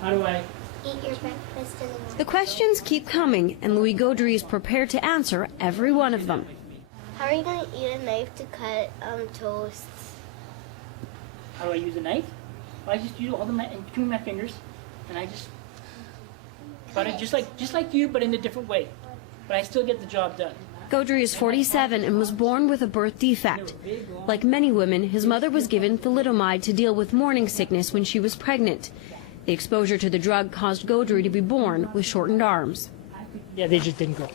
How do I eat your breakfast in the morning? The questions keep coming, and Louis Gaudry is prepared to answer every one of them. How are you going to eat a knife to cut toast? How do I use a knife? Well, I just use all in between my fingers, and I just cut it just like you, but in a different way. But I still get the job done. Gaudry is 47 and was born with a birth defect. Like many women, his mother was given thalidomide to deal with morning sickness when she was pregnant. The exposure to the drug caused Gaudry to be born with shortened arms. Yeah, they just didn't grow.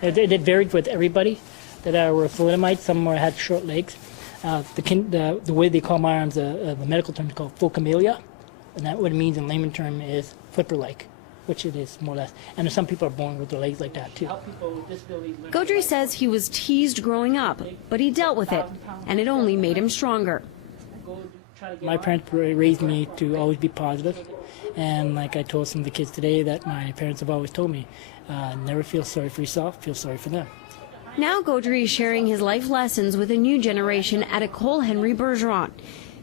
It varied with everybody that were thalidomide. Some had short legs. The way they call my arms, the medical term is called focamelia, and that what it means in layman term is flipper-like, which it is more or less. And some people are born with their legs like that too. Gaudry says he was teased growing up, but he dealt with it, and it only made him stronger. My parents raised me to always be positive, and like I told some of the kids today that my parents have always told me, never feel sorry for yourself, feel sorry for them. Now Gaudry is sharing his life lessons with a new generation at École Henry Bergeron.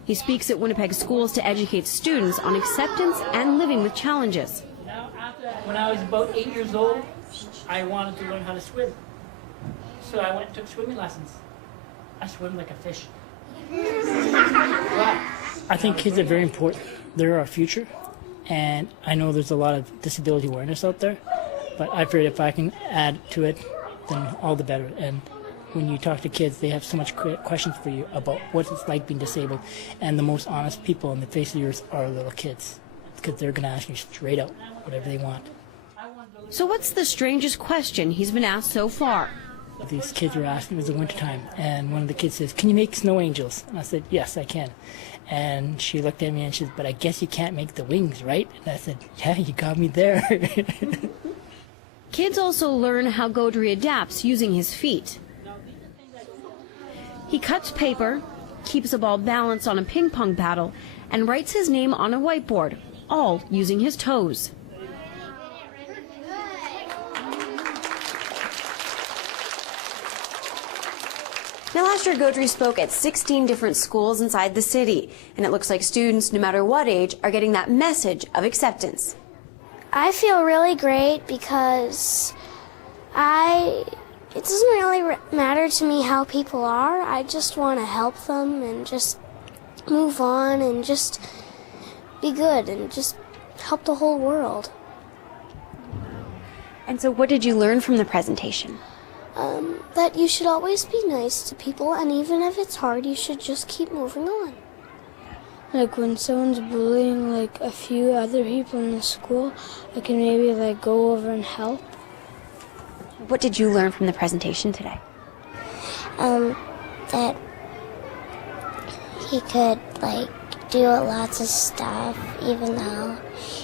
He speaks at Winnipeg schools to educate students on acceptance and living with challenges. When I was about 8 years old, I wanted to learn how to swim. So I went and took swimming lessons. I swim like a fish. I think kids are very important. They're our future. And I know there's a lot of disability awareness out there, but I figured if I can add to it, then all the better. And when you talk to kids, they have so much questions for you about what it's like being disabled. And the most honest people on the face of the earth are little kids, because they're going to ask you straight out whatever they want. So what's the strangest question he's been asked so far? These kids were asking, it was the wintertime, and one of the kids says, "Can you make snow angels?" And I said, "Yes, I can." And she looked at me and she said, "But I guess you can't make the wings, right?" And I said, "Yeah, you got me there." Kids also learn how Gaudry adapts using his feet. He cuts paper, keeps a ball balanced on a ping pong paddle, and writes his name on a whiteboard, all using his toes. Now, last year, Gaudry spoke at 16 different schools inside the city, and it looks like students, no matter what age, are getting that message of acceptance. I feel really great because it doesn't really matter to me how people are. I just want to help them and just move on and just be good and just help the whole world. And so what did you learn from the presentation? That you should always be nice to people, and even if it's hard, you should just keep moving on. Like when someone's bullying like a few other people in the school, I can maybe like go over and help. What did you learn from the presentation today? That he could like do lots of stuff, even though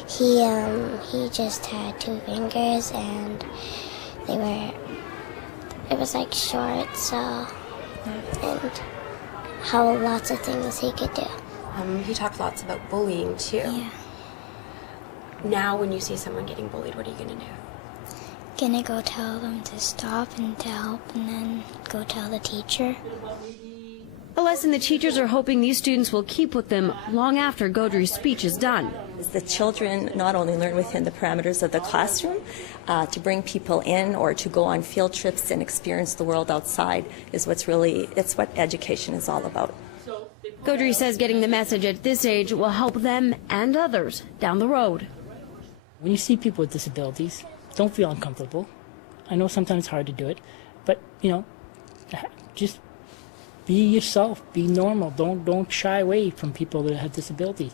he just had 2 fingers and it was like short, so and how lots of things he could do. He talked lots about bullying, too. Yeah. Now, when you see someone getting bullied, what are you going to do? Gonna go tell them to stop and to help, and then go tell the teacher. A lesson the teachers are hoping these students will keep with them long after Gaudry's speech is done. The children not only learn within the parameters of the classroom, to bring people in or to go on field trips and experience the world outside is it's what education is all about. Gaudry says getting the message at this age will help them and others down the road. When you see people with disabilities, don't feel uncomfortable. I know sometimes it's hard to do it, but just be yourself, be normal. Don't shy away from people that have disabilities.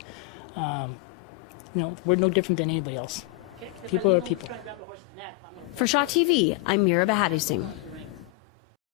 We're no different than anybody else. People are people. For Shaw TV, I'm Mira Bahati Singh.